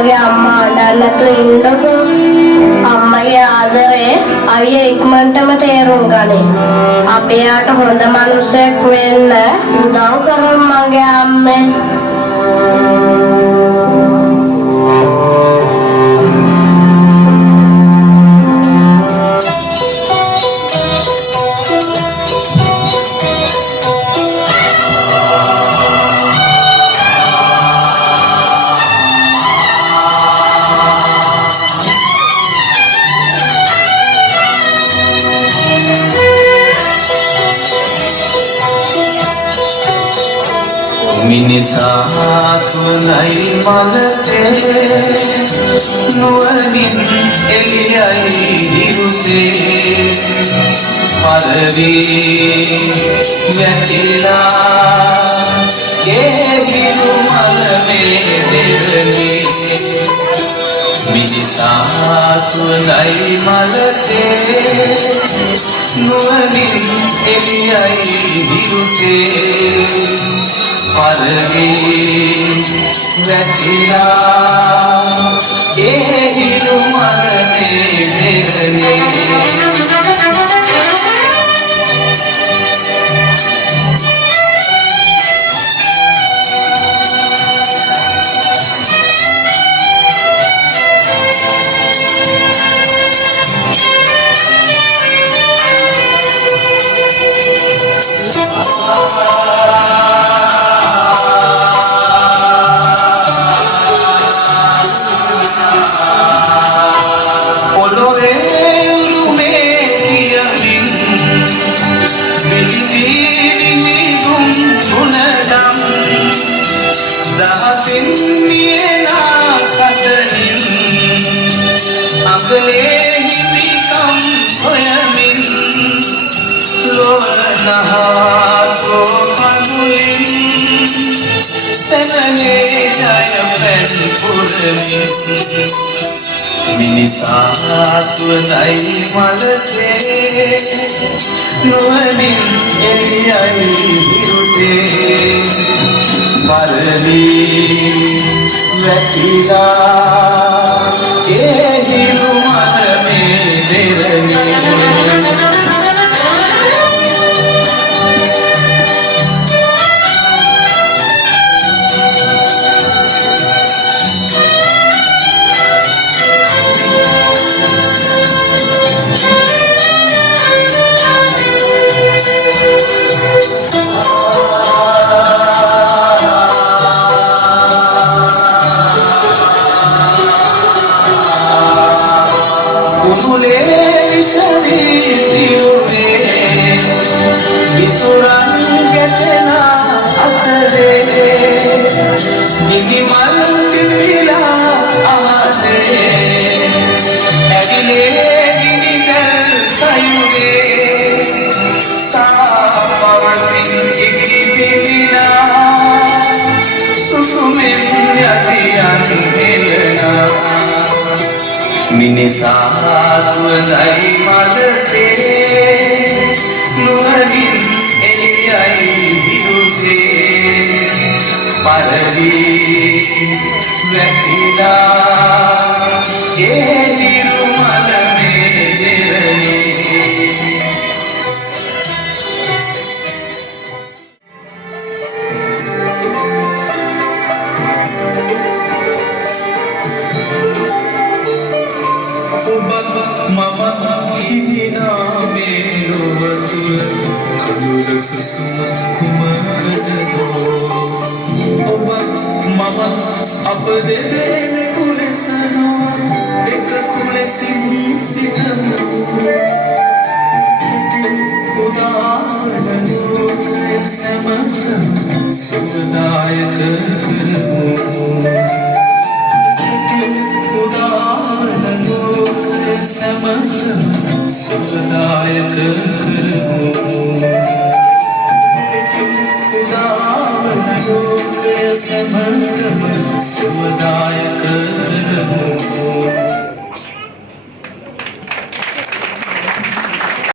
මගේ අම්මා අඬන්නතු ඉන්නකො අම්මගේ ආදරේ අයියා ඉක්මනටම තේරුම් ගනි. අපි යාට හොඳ මිනිසෙක් වෙන්න උදව් කරමු මගේ අම්මේ. මිනිසා සුවඳයි මලසේ නුවණින් එළියයි හිරුසේ පරවි වැටිලා ඒ හිරු මලමේ දෙරණි මිනිසා සුවඳයි මලසේ නුවණින් එළියයි හිරුසේ පරවි වැටිලා ඒ හිරු මලමේ දෙරණි මිනිසා සුවඳයි මලසේ නුවණින් එළියයි හිරුසේ පරවි වැටිලා ඒ හිරු මලමේ දෙරණි මිනිසා සුවඳයි මලසේ නුවණින් එළියයි හිරුසේ පරවි වැටිලා ඒ හිරු මලමේ දෙරණි අප දෙදෙනෙකු ලෙස නොව එකකු ලෙසින් සිතමු උදාන ලෝකය සැමටම සුවදායක කරමු උදාන ලෝකය සැමටම සුවදායක කරමු